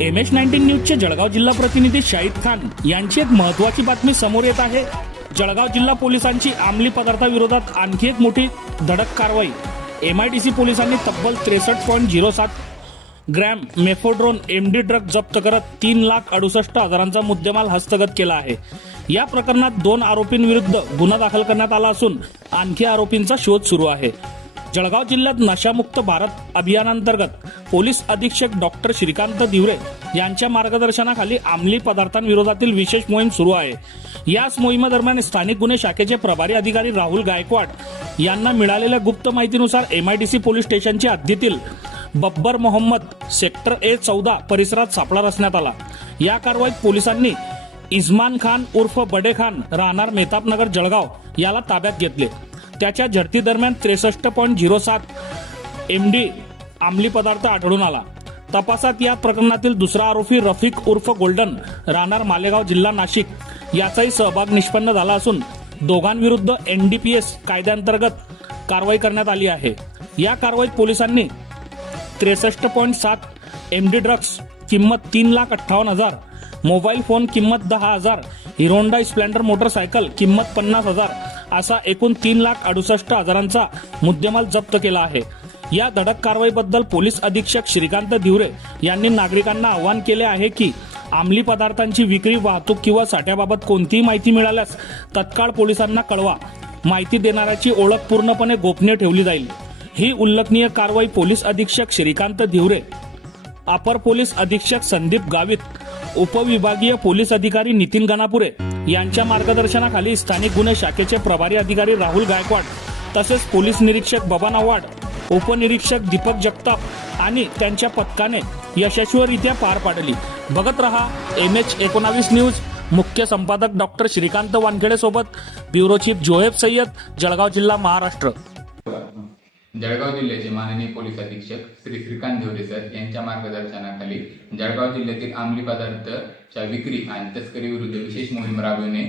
MH19 न्यूजचे Jalgaon जिल्हा प्रतिनिधी शाहिद खान यांची एक महत्त्वाची बातमी समोर येत आहे। जळगाव जिल्हा पोलिसांची अंमली पदार्थाविरोधात आणखी एक मोठी धडक कारवाई। MIDC पोलिसांनी तब्बल 63.07 ग्रॅम मेफोड्रोन MD ड्रग जप्त करत 3,68,000चा मुद्देमाल हस्तगत केला आहे। या प्रकरणात 2 आरोपींविरुद्ध गुन्हा दाखल करण्यात आला असून आणखी आरोपींचा शोध सुरू आहे। जळगाव जिल्ह्यात नशामुक्त भारत अभियानांतर्गत पोलीस अधीक्षक डॉक्टर श्रीकांत दिवरे यांच्या मार्गदर्शनाखाली अंमली पदार्थांविरोधातील विशेष मोहीम सुरू आहे। याच मोहिमेदरम्यान स्थानिक गुन्हे शाखेचे प्रभारी अधिकारी राहुल गायकवाड यांना मिळालेल्या गुप्त माहितीनुसार MIDC पोलीस स्टेशनच्या हद्दीतील बब्बर मोहम्मद सेक्टर A14 परिसरात सापळा रचण्यात आला। या कारवाईत पोलिसांनी इस्मान खान उर्फ बडे खान राहणार मेहताबनगर जळगाव याला ताब्यात घेतले। त्याच्या झडती दरम्यान 63.07 MD अंमली पदार्थ आढळून आला। तपासात या प्रकरणातील दुसरा आरोपी रफिक उर्फ गोल्डन राहणार मालेगाव जिल्हा नाशिक याचाही सहभाग निष्पन्न झाला असून दोघांविरुद्ध NDPS कायद्याअंतर्गत कारवाई करण्यात आली आहे। या कारवाईत पोलिसांनी 63.7 MD ड्रग्स किंमत 3,58,000, मोबाईल फोन किंमत 10,000, हिरोंडा स्प्लेंडर मोटरसायकल किंमत 50,000 असा एकूण 3,68,000चा मुद्देमाल जप्त केला आहे। या धडक कारवाईबद्दल पोलीस अधीक्षक श्रीकांत दिवरे यांनी नागरिकांना आवाहन केले आहे की अंमली पदार्थांची विक्री, वाहतूक किंवा साठ्याबाबत कोणतीही माहिती मिळाल्यास तत्काळ पोलिसांना कळवा। माहिती देणाऱ्याची ओळख पूर्णपणे गोपनीय ठेवली जाईल। ही उल्लेखनीय कारवाई पोलीस अधीक्षक श्रीकांत दिवरे, अपर पोलीस अधीक्षक संदीप गावित, उपविभागीय पोलीस अधिकारी नितीन गणापुरे यांच्या मार्गदर्शनाखाली स्थानिक गुन्हे शाखेचे प्रभारी अधिकारी राहुल गायकवाड तसेच पोलीस निरीक्षक बबन आव्हाड, उपनिरीक्षक दीपक जगताप आणि त्यांच्या पथकाने यशस्वीरित्या पार पाडली। बघत रहा MH19 न्यूज। मुख्य संपादक डॉक्टर श्रीकांत वानखेडे सोबत ब्युरो चीफ जोहेब सय्यद, जळगाव जिल्हा, महाराष्ट्र। जळगाव जिल्ह्याचे माननीय पोलीस अधीक्षक श्री श्रीकांत दिवरे सर यांच्या मार्गदर्शनाखाली जळगाव जिल्ह्यातील अंमली पदार्थाच्या विक्री आणि तस्करी विरुद्ध विशेष मोहीम राबविणे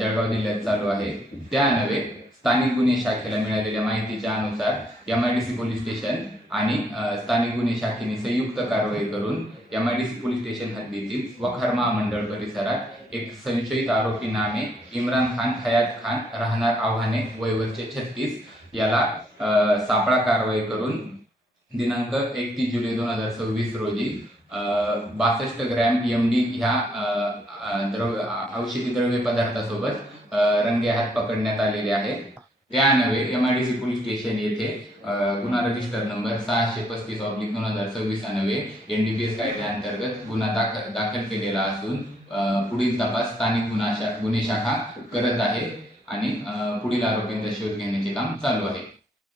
जळगाव जिल्ह्यात चालू आहे। त्यानवे स्थानिक गुन्हे शाखेला मिळालेल्या माहितीच्या अनुसार MIDC पोलीस स्टेशन आणि स्थानिक गुन्हे शाखेने संयुक्त कारवाई करून MIDC पोलीस स्टेशन हद्दीतील वखार महामंडळ परिसरात एक संशयित आरोपी नामे इम्रान खान हयात खान राहणार आव्हाने वय वर्ष 36 याला सापळा कारवाई करून दिनांक 31 जुलै 2026 रोजी 62 ग्रॅम MD ह्या औषधी द्रव्य पदार्थासोबत रंगेहात पकडण्यात आलेले आहे। त्यानवे MIDC पोलीस स्टेशन येथे गुन्हा रजिस्टर नंबर 635/2026 अन्वये NDPS कायद्याअंतर्गत गुन्हा दाखल केलेला असून पुढील तपास स्थानिक गुन्हे शाखा करत आहे आणि पुढील आरोपींचा शोध घेण्याचे काम चालू आहे।